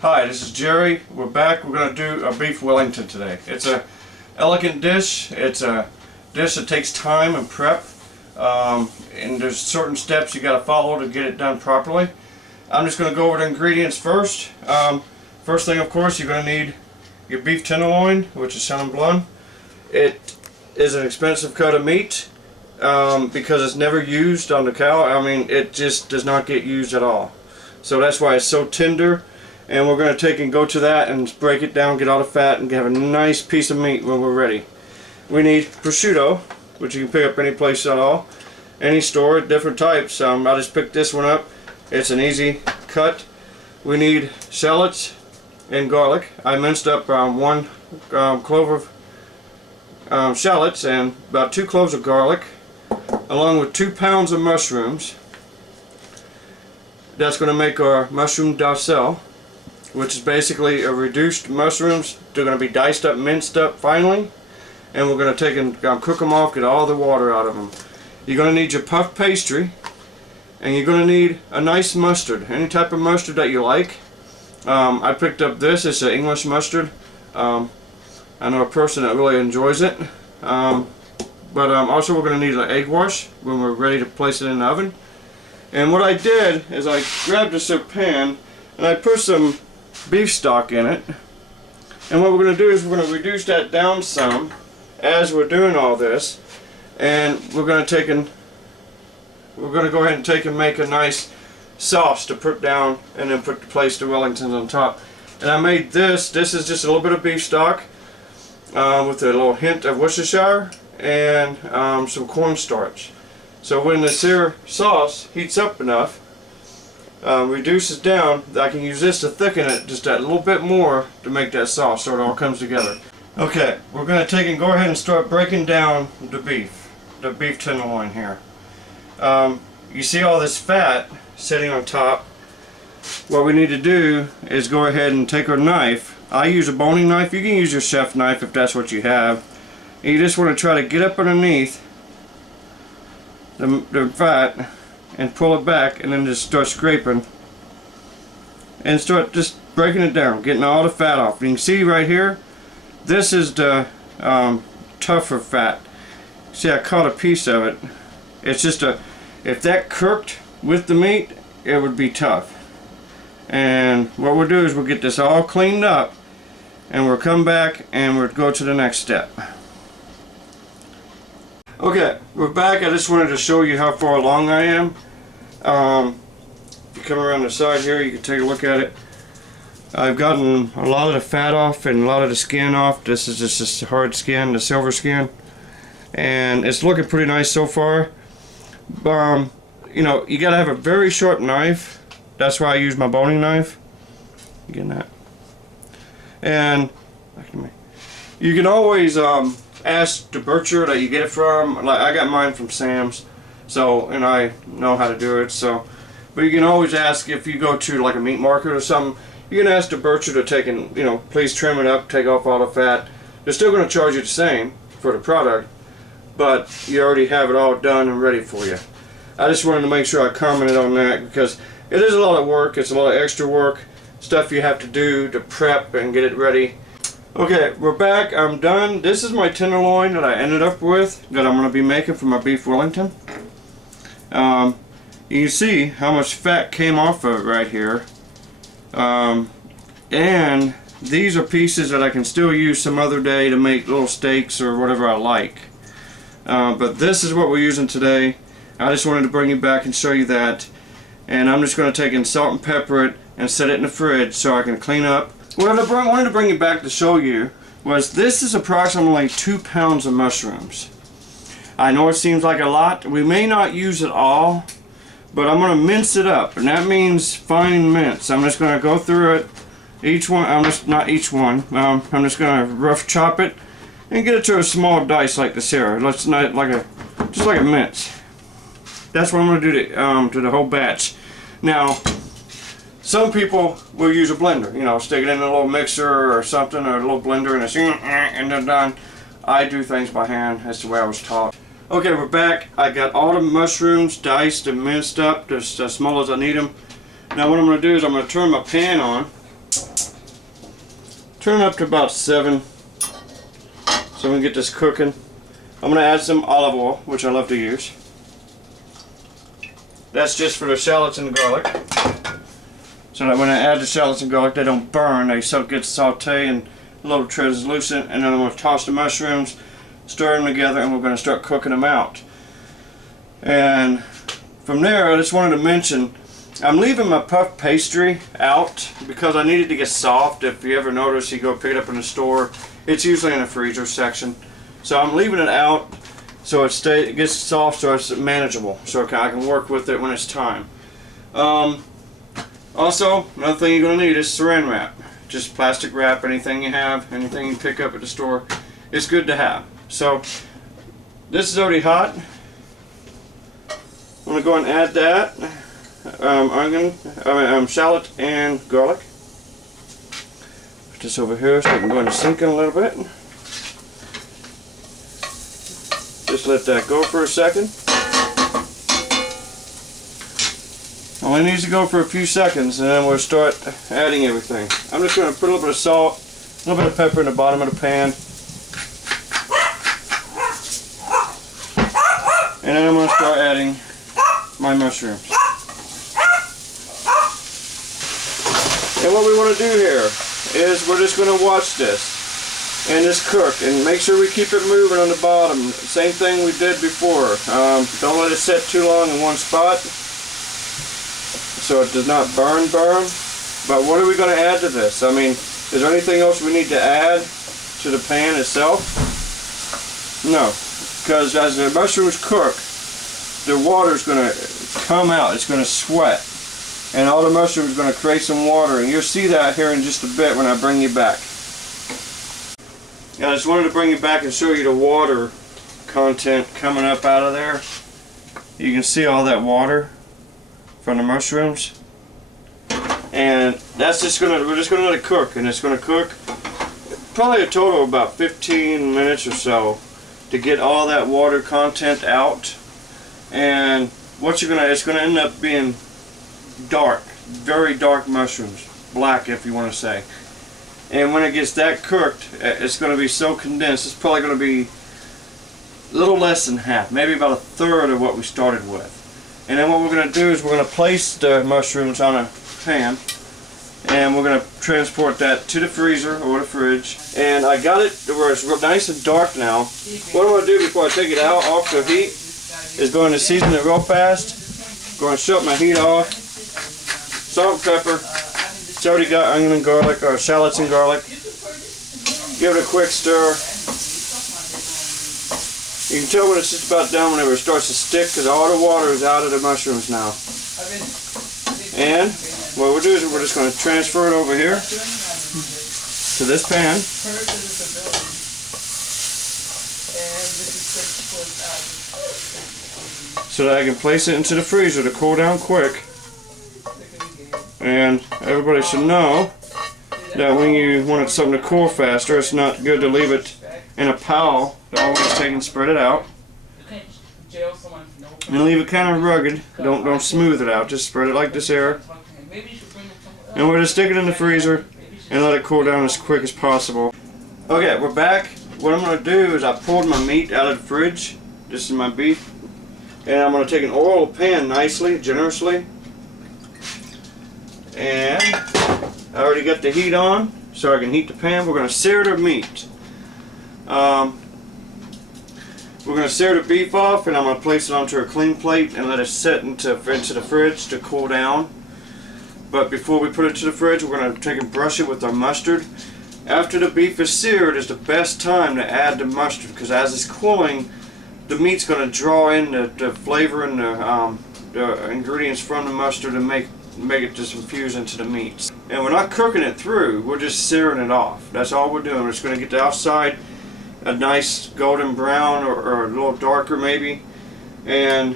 Hi, this is Jerry. We're back. We're going to do a beef Wellington today. It's a elegant dish. It's a dish that takes time and prep, and there's certain steps you got to follow to get it done properly. I'm just going to go over the ingredients first. First thing, of course, you're going to need your beef tenderloin, which is Sun and Blonde. It is an expensive cut of meat because it's never used on the cow. I mean, it just does not get used at all. So that's why it's so tender. And we're going to take and go to that and break it down, get all the fat, and have a nice piece of meat when we're ready. We need prosciutto, which you can pick up any place at all, any store, different types. I just picked this one up. It's an easy cut. We need shallots and garlic. I minced up one clove of shallots and about 2 cloves of garlic, along with 2 pounds of mushrooms. That's going to make our mushroom dowsel, which is basically a reduced mushrooms. They're going to be diced up, minced up finely, and we're going to take and cook them off, get all the water out of them. You're going to need your puff pastry, and you're going to need a nice mustard, any type of mustard that you like. I picked up this. It's an English mustard. I know a person that really enjoys it. Also we're going to need an egg wash when we're ready to place it in the oven. And what I did is I grabbed a pan and I put some beef stock in it, and what we're going to do is we're going to reduce that down some as we're doing all this, and we're going to go ahead and take and make a nice sauce to put down and then place the Wellingtons on top. And I made this is just a little bit of beef stock with a little hint of Worcestershire and some cornstarch. So when this here sauce heats up enough, reduces down, I can use this to thicken it just that little bit more to make that sauce so it all comes together. Okay, we're going to take and go ahead and start breaking down the beef tenderloin here. You see all this fat sitting on top. What we need to do is go ahead and take our knife. I use a boning knife. You can use your chef knife if that's what you have. And you just want to try to get up underneath the fat and pull it back, and then just start scraping and start just breaking it down, getting all the fat off. You can see right here, this is the tougher fat. See, I caught a piece of it. It's just if that cooked with the meat, it would be tough. And what we'll do is we'll get this all cleaned up, and we'll come back and we'll go to the next step. Okay, we're back. I just wanted to show you how far along I am. If you come around the side here, you can take a look at it. I've gotten a lot of the fat off and a lot of the skin off. This is just hard skin, the silver skin, and it's looking pretty nice so far. You know, you gotta have a very sharp knife. That's why I use my boning knife. You getting that? And you can always ask the butcher that you get it from. Like, I got mine from Sam's, and I know how to do it. But you can always ask, if you go to like a meat market or something, you can ask the butcher to take and, please trim it up, take off all the fat. They're still going to charge you the same for the product, but you already have it all done and ready for you. I just wanted to make sure I commented on that because it is a lot of work. It's a lot of extra work, stuff you have to do to prep and get it ready. Okay, we're back. I'm done. This is my tenderloin that I ended up with, that I'm going to be making for my beef Wellington. You can see how much fat came off of it right here. And these are pieces that I can still use some other day to make little steaks or whatever I like. But this is what we're using today. I just wanted to bring you back and show you that. And I'm just going to take and salt and pepper it and set it in the fridge so I can clean up. What I wanted to bring you back to show you was this is approximately 2 pounds of mushrooms. I know it seems like a lot. We may not use it all, but I'm going to mince it up, and that means fine mince. I'm just going to go through it, each one. I'm just just going to rough chop it and get it to a small dice like this here. Just like a mince. That's what I'm going to do to the whole batch. Now, some people will use a blender, stick it in a little mixer or something, or a little blender, and they're done. I do things by hand. That's the way I was taught. Okay, we're back. I got all the mushrooms diced and minced up, just as small as I need them. Now what I'm going to do is I'm going to turn my pan on. turn it up to about 7 so we can get this cooking. I'm going to add some olive oil, which I love to use. That's just for the shallots and the garlic, so that when I add the shallots and garlic they don't burn, they get sauté and a little translucent. And then I'm going to toss the mushrooms, stir them together, and we're going to start cooking them out. And from there, I just wanted to mention, I'm leaving my puff pastry out because I need it to get soft. If you ever notice, you go pick it up in the store, it's usually in the freezer section. So I'm leaving it out so it gets soft, so it's manageable, so I can work with it when it's time. Also, another thing you're going to need is saran wrap. Just plastic wrap, anything you have, anything you pick up at the store, it's good to have. So this is already hot. I'm going to go and add that shallot and garlic. Put this over here so I can go and sink it a little bit. Just let that go for a second. Only needs to go for a few seconds, and then we'll start adding everything. I'm just going to put a little bit of salt, a little bit of pepper in the bottom of the pan. And then I'm going to start adding my mushrooms. And what we want to do here is we're just going to watch this and just cook and make sure we keep it moving on the bottom. Same thing we did before. Don't let it sit too long in one spot so it does not burn. But what are we going to add to this? I mean, is there anything else we need to add to the pan itself? No, because as the mushrooms cook, the water is going to come out. It's going to sweat, and all the mushrooms are going to create some water, and you'll see that here in just a bit when I bring you back. Yeah, I just wanted to bring you back and show you the water content coming up out of there. You can see all that water from the mushrooms, and that's just we're just gonna let it cook, and it's gonna cook probably a total of about 15 minutes or so to get all that water content out. And what it's gonna end up being dark, very dark mushrooms, black if you want to say. And when it gets that cooked, it's going to be so condensed, it's probably going to be a little less than half, maybe about a third of what we started with. And then what we're going to do is we're going to place the mushrooms on a pan, and we're going to transport that to the freezer or the fridge. And I got it where it's real nice and dark now. What I'm going to do before I take it out off the heat is going to season it real fast. Going to shut my heat off. Salt and pepper. It's already got onion and garlic, or shallots and garlic. Give it a quick stir. You can tell when it's just about done whenever it starts to stick, because all the water is out of the mushrooms now. And what we'll do is we're just going to transfer it over here to this pan. So that I can place it into the freezer to cool down quick. And everybody should know that when you want something to cool faster, it's not good to leave it in a pile. Always take and spread it out. And leave it kind of rugged. Don't smooth it out. Just spread it like this here. And we'll just stick it in the freezer and let it cool down as quick as possible. Okay, we're back. What I'm going to do is I pulled my meat out of the fridge. This is my beef. And I'm going to take an oil pan nicely, generously. And I already got the heat on, so I can heat the pan. We're going to sear the meat. We're going to sear the beef off, and I'm going to place it onto a clean plate and let it set into the fridge to cool down. But before we put it to the fridge, we're going to take and brush it with our mustard. After the beef is seared is the best time to add the mustard, because as it's cooling, the meat's going to draw in the flavor and the ingredients from the mustard and make it just infuse into the meats. And we're not cooking it through, we're just searing it off. That's all we're doing. We're just going to get the outside a nice golden brown or a little darker maybe. And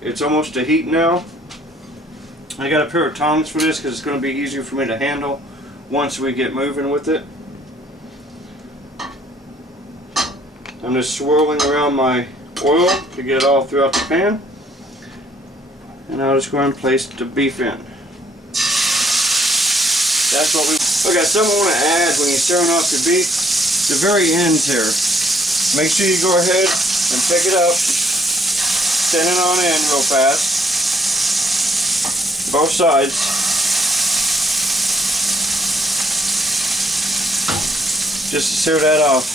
it's almost to heat now. I got a pair of tongs for this because it's going to be easier for me to handle once we get moving with it. I'm just swirling around my oil to get it all throughout the pan. And I'll just go ahead and place the beef in. That's what we... Okay, something I want to add when you're stirring off your beef. The very end here. Make sure you go ahead and pick it up. Send it on in real fast. Both sides. Just to sear that off.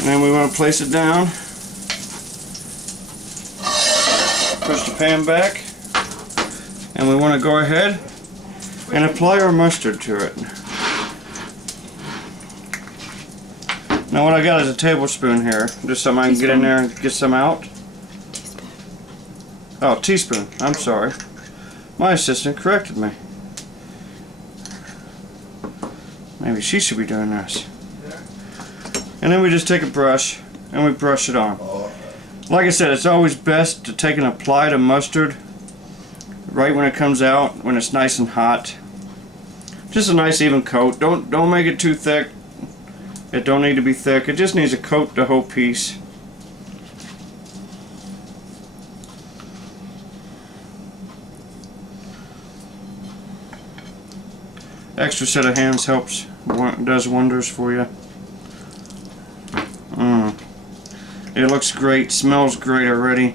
And then we want to place it down. Push the pan back. And we want to go ahead and apply our mustard to it. Now what I got is a tablespoon here. Just so I can get in there and get some out. Teaspoon. Oh, teaspoon. I'm sorry. My assistant corrected me. Maybe she should be doing this. And then we just take a brush and we brush it on. Like I said, it's always best to take and apply the mustard right when it comes out, when it's nice and hot. Just a nice even coat. Don't make it too thick. It don't need to be thick. It just needs to coat the whole piece. Extra set of hands helps, does wonders for you. It looks great, smells great already.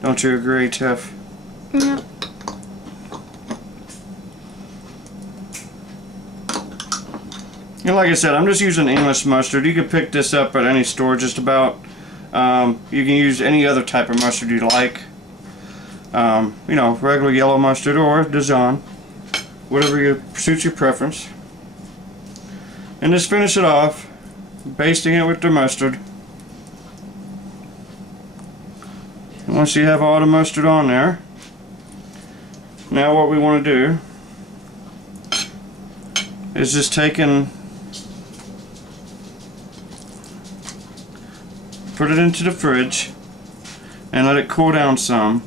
Don't you agree, Tiff? Yeah. And like I said, I'm just using English mustard. You can pick this up at any store just about. You can use any other type of mustard you like. You know, regular yellow mustard or Dijon. Whatever suits your preference. And just finish it off, basting it with the mustard. And once you have all the mustard on there, now what we want to do is just take and put it into the fridge and let it cool down some.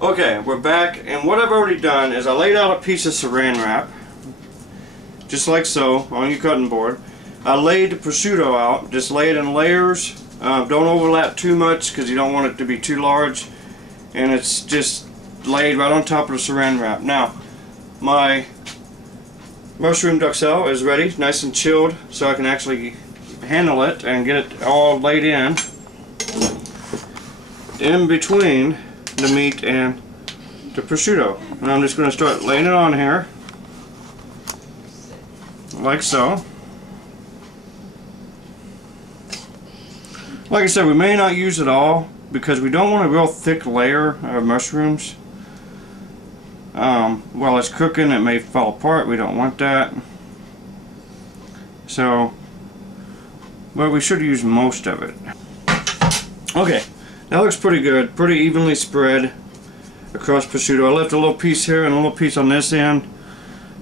Okay, we're back, and what I've already done is I laid out a piece of saran wrap, just like so, on your cutting board. I laid the prosciutto out, just lay it in layers. Don't overlap too much because you don't want it to be too large, and it's just laid right on top of the saran wrap. Now, my mushroom duxelle is ready, nice and chilled, so I can actually handle it and get it all laid in between the meat and the prosciutto. And I'm just going to start laying it on here like so. Like I said, we may not use it all because we don't want a real thick layer of mushrooms. While it's cooking, it may fall apart. We don't want that. So, but we should use most of it. Okay, that looks pretty good. Pretty evenly spread across prosciutto. I left a little piece here and a little piece on this end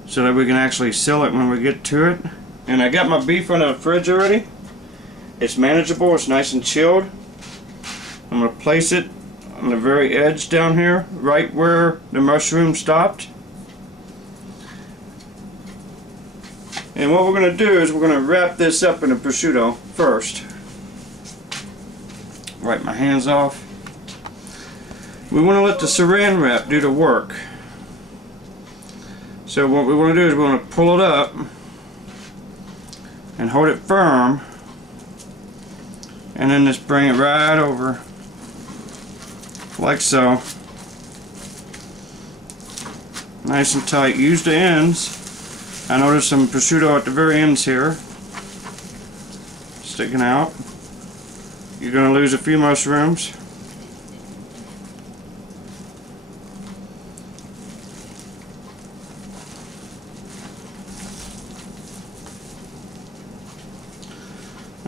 so that we can actually seal it when we get to it. And I got my beef in the fridge already. It's manageable. It's nice and chilled. I'm going to place it on the very edge down here, right where the mushroom stopped. And what we're going to do is we're going to wrap this up in the prosciutto first. Wipe my hands off. We want to let the saran wrap do the work. So what we want to do is we want to pull it up and hold it firm, and then just bring it right over like so. Nice and tight. Use the ends. I noticed some prosciutto at the very ends here sticking out. You're going to lose a few mushrooms.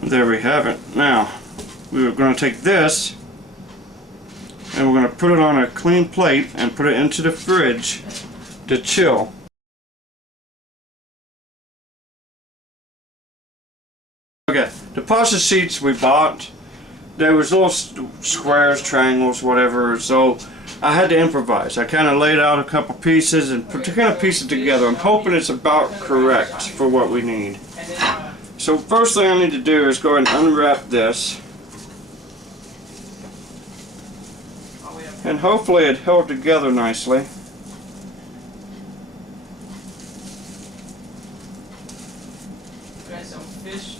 And there we have it. Now, we're going to take this and we're going to put it on a clean plate and put it into the fridge to chill. Okay, the pasta sheets we bought, there was little squares, triangles, whatever, so I had to improvise. I kind of laid out a couple pieces and kind of piece it together. I'm hoping it's about correct for what we need. So first thing I need to do is go ahead and unwrap this. And hopefully it held together nicely. some fish.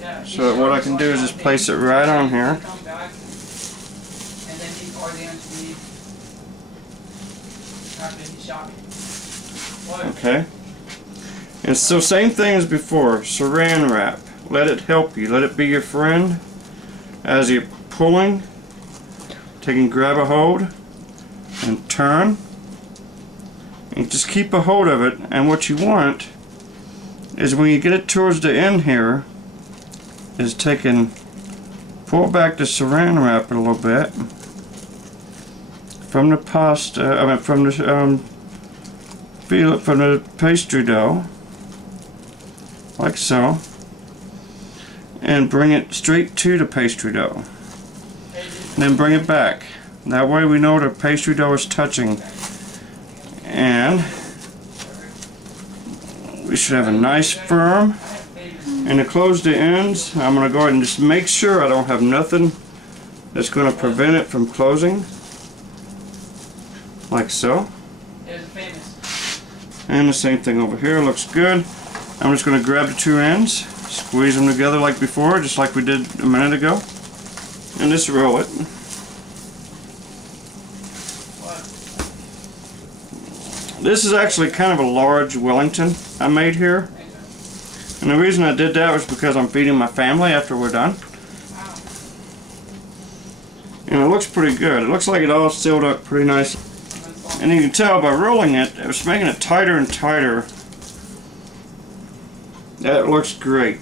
Yeah, So what I can do is just place it right on here. Come back, and then he or the engineer after he shot me. What? Okay. And so same thing as before, saran wrap. Let it help you. Let it be your friend as you're pulling. Taking grab a hold and turn. And just keep a hold of it. And what you want is when you get it towards the end here, is pull back the saran wrap a little bit from the pasta. I mean from the feel it from the pastry dough, like so, and bring it straight to the pastry dough. And then bring it back. That way we know the pastry dough is touching, and we should have a nice firm. And to close the ends, I'm going to go ahead and just make sure I don't have nothing that's going to prevent it from closing, like so. And the same thing over here, looks good. I'm just going to grab the two ends, squeeze them together like before, just like we did a minute ago, and just roll it. This is actually kind of a large Wellington I made here. And the reason I did that was because I'm feeding my family after we're done. And it looks pretty good. It looks like it all sealed up pretty nice. And you can tell by rolling it, it was making it tighter and tighter. That looks great.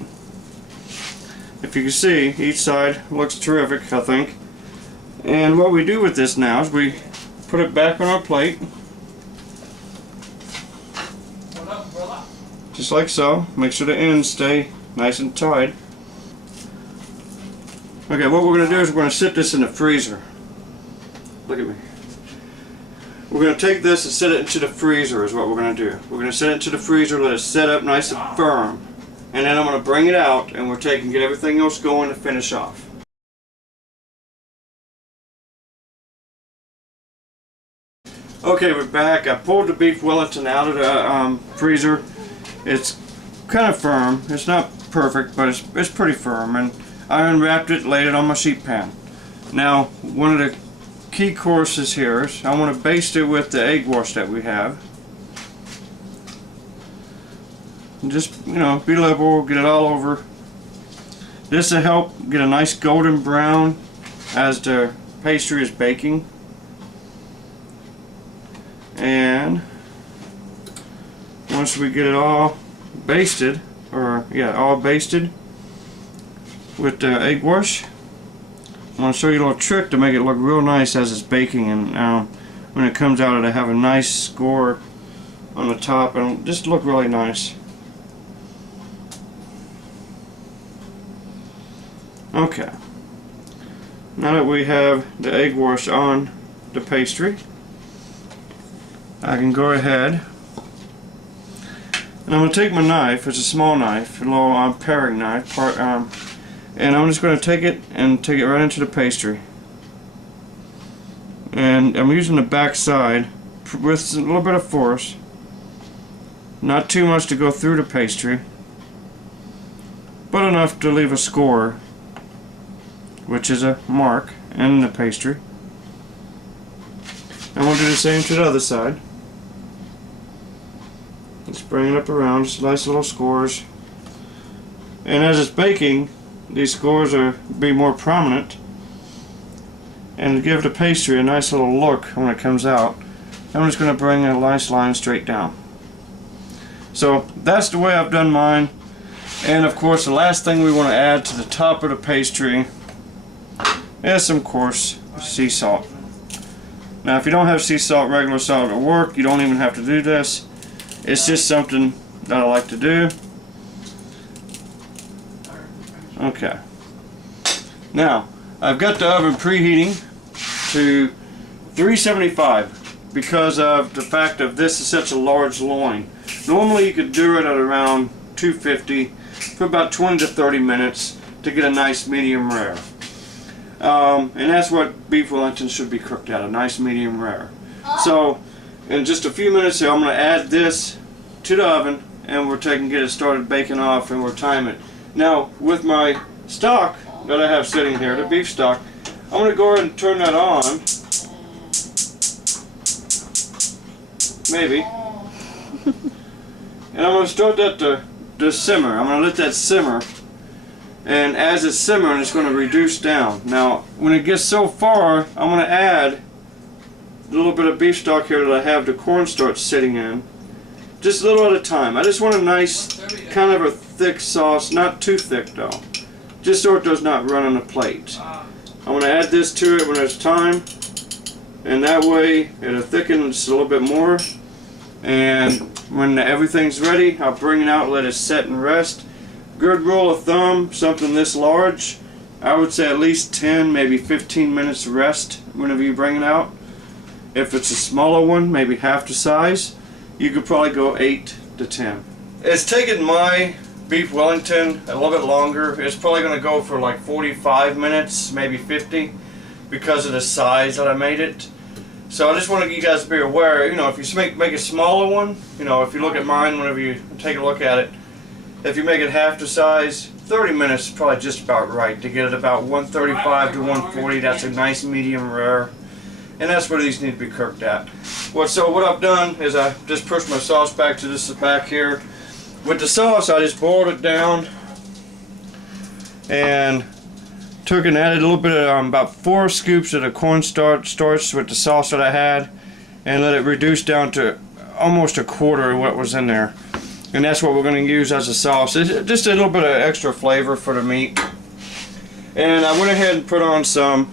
If you can see, each side looks terrific, I think. And what we do with this now is we put it back on our plate. Just like so. Make sure the ends stay nice and tight. Okay, what we're going to do is we're going to sit this in the freezer. Look at me. We're going to take this and set it into the freezer is what we're going to do. We're going to set it into the freezer, let it set up nice and firm. And then I'm going to bring it out and get everything else going to finish off. Okay, we're back. I pulled the beef Wellington out of the freezer. It's kind of firm. It's not perfect, but it's pretty firm. And I unwrapped it, laid it on my sheet pan. Now, one of the key courses here is I want to baste it with the egg wash that we have. And just, you know, be liberal, get it all over. This will help get a nice golden brown as the pastry is baking. And once we get it all basted, all basted with the egg wash, I want to show you a little trick to make it look real nice as it's baking, and when it comes out it'll have a nice score on the top and just look really nice. Okay, now that we have the egg wash on the pastry, I can go ahead and I'm going to take my knife. It's a small knife, a little paring knife, and I'm just going to take it right into the pastry. And I'm using the back side with a little bit of force, not too much to go through the pastry, but enough to leave a score, which is a mark in the pastry. And we'll do the same to the other side. Just bring it up around, just nice little scores. And as it's baking, these scores are be more prominent, and to give the pastry a nice little look when it comes out, I'm just going to bring a nice line straight down. So that's the way I've done mine. And of course, the last thing we want to add to the top of the pastry is some coarse sea salt. Now, if you don't have sea salt, regular salt at work, you don't even have to do this. It's just something that I like to do. Okay. Now, I've got the oven preheating to 375 because of the fact of this is such a large loin. Normally you could do it at around 250 for about 20 to 30 minutes to get a nice medium rare. And that's what beef Wellington should be cooked at, a nice medium rare. So in just a few minutes here, I'm going to add this to the oven, and we're get it started baking off, and we'll time it. Now, with my stock that I have sitting here, the beef stock, I'm going to go ahead and turn that on. Maybe. And I'm going to start that to simmer. I'm going to let that simmer. And as it's simmering, it's going to reduce down. Now, when it gets so far, I'm going to add a little bit of beef stock here that I have the cornstarch sitting in. Just a little at a time. I just want a nice, kind of a thick sauce. Not too thick, though. Just so it does not run on the plate. I'm going to add this to it when it's time. And that way, it'll thicken just a little bit more. And when everything's ready, I'll bring it out and let it set and rest. Good rule of thumb, something this large, I would say at least 10, maybe 15 minutes rest whenever you bring it out. If it's a smaller one, maybe half the size, you could probably go 8 to 10. It's taken my beef Wellington a little bit longer. It's probably going to go for like 45 minutes, maybe 50, because of the size that I made it. So I just want you guys to be aware, you know, if you make a smaller one, you know, if you look at mine, whenever you take a look at it, if you make it half the size, 30 minutes is probably just about right to get it about 135 to 140. That's a nice medium rare. And that's where these need to be cooked at. So what I've done is I just pushed my sauce back to this back here. With the sauce, I just boiled it down and took and added a little bit of about 4 scoops of the cornstarch with the sauce that I had, and let it reduce down to almost a quarter of what was in there. And that's what we're going to use as a sauce. It's just a little bit of extra flavor for the meat. And I went ahead and put on some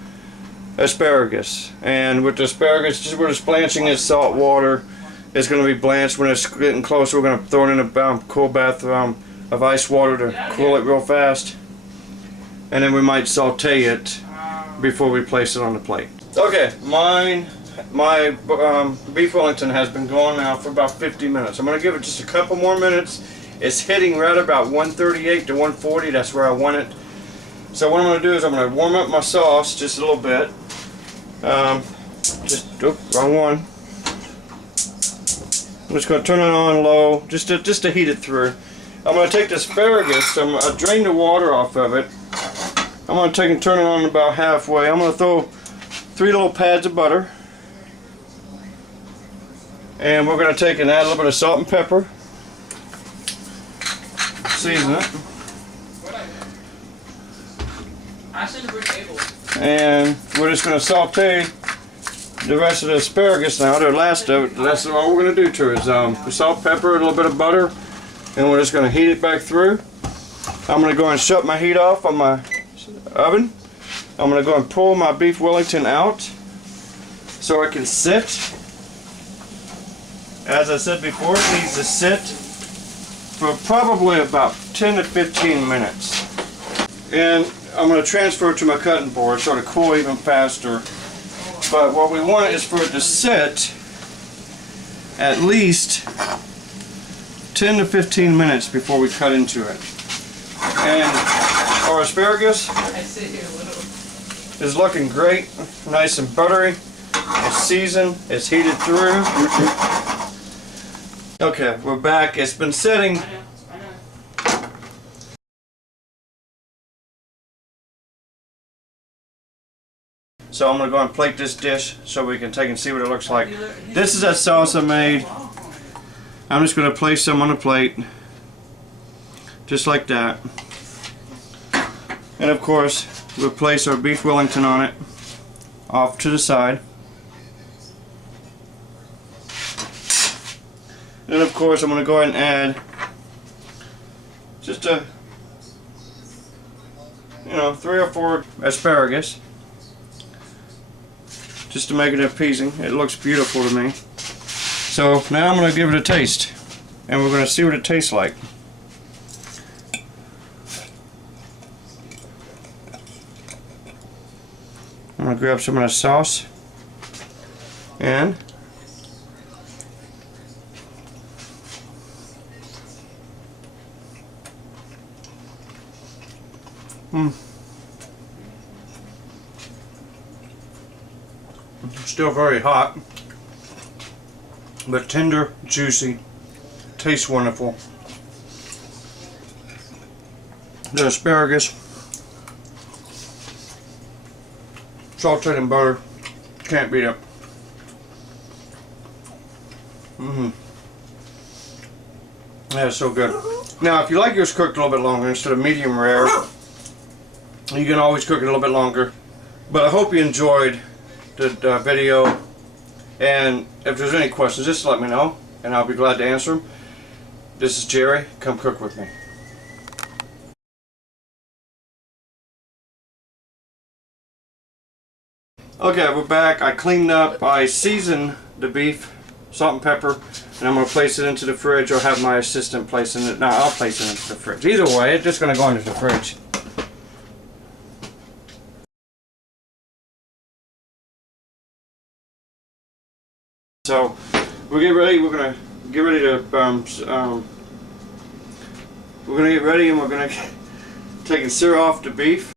asparagus. And with the asparagus, we're just blanching it in salt water. It's going to be blanched. When it's getting close, we're going to throw it in a cool bath of ice water to cool it real fast. And then we might saute it before we place it on the plate. Okay, my beef Wellington has been going now for about 50 minutes. I'm going to give it just a couple more minutes. It's hitting right about 138 to 140. That's where I want it. So what I'm going to do is I'm going to warm up my sauce just a little bit. Wrong one. I'm just going to turn it on low just to heat it through. I'm going to take the asparagus. I'm going to drain the water off of it. I'm going to take and turn it on about halfway. I'm going to throw 3 little pads of butter. And we're going to take and add a little bit of salt and pepper. Season it. And we're just going to saute the rest of the asparagus now. That's all we're going to do to it is salt, pepper, a little bit of butter. And we're just going to heat it back through. I'm going to go and shut my heat off on my oven. I'm going to go and pull my beef Wellington out so it can sit. As I said before, it needs to sit for probably about 10 to 15 minutes. And I'm going to transfer it to my cutting board so it'll cool even faster. But what we want is for it to sit at least 10 to 15 minutes before we cut into it. And our asparagus is looking great, nice and buttery. It's seasoned, it's heated through. Okay, we're back. It's been sitting. So I'm going to go and plate this dish so we can take and see what it looks like. This is that sauce I made. I'm just going to place some on the plate. Just like that. And of course, we'll place our beef Wellington on it. Off to the side. And of course, I'm going to go ahead and add just 3 or 4 asparagus. Just to make it appeasing. It looks beautiful to me. So now I'm going to give it a taste. And we're going to see what it tastes like. I'm going to grab some of the sauce. And still very hot. but tender, juicy, tastes wonderful. The asparagus, salted in butter, can't beat it. That is so good. Now, if you like yours cooked a little bit longer instead of medium rare, you can always cook it a little bit longer. But I hope you enjoyed the video, and if there's any questions, just let me know, and I'll be glad to answer them. This is Jerry. Come cook with me. Okay, we're back. I cleaned up, I seasoned the beef, salt and pepper, and I'm going to place it into the fridge, or have my assistant place it. No, I'll place it into the fridge. Either way, it's just going to go into the fridge. So, we're getting ready. We're going to get ready to, we're going to get ready, and we're going to take and sear off the beef.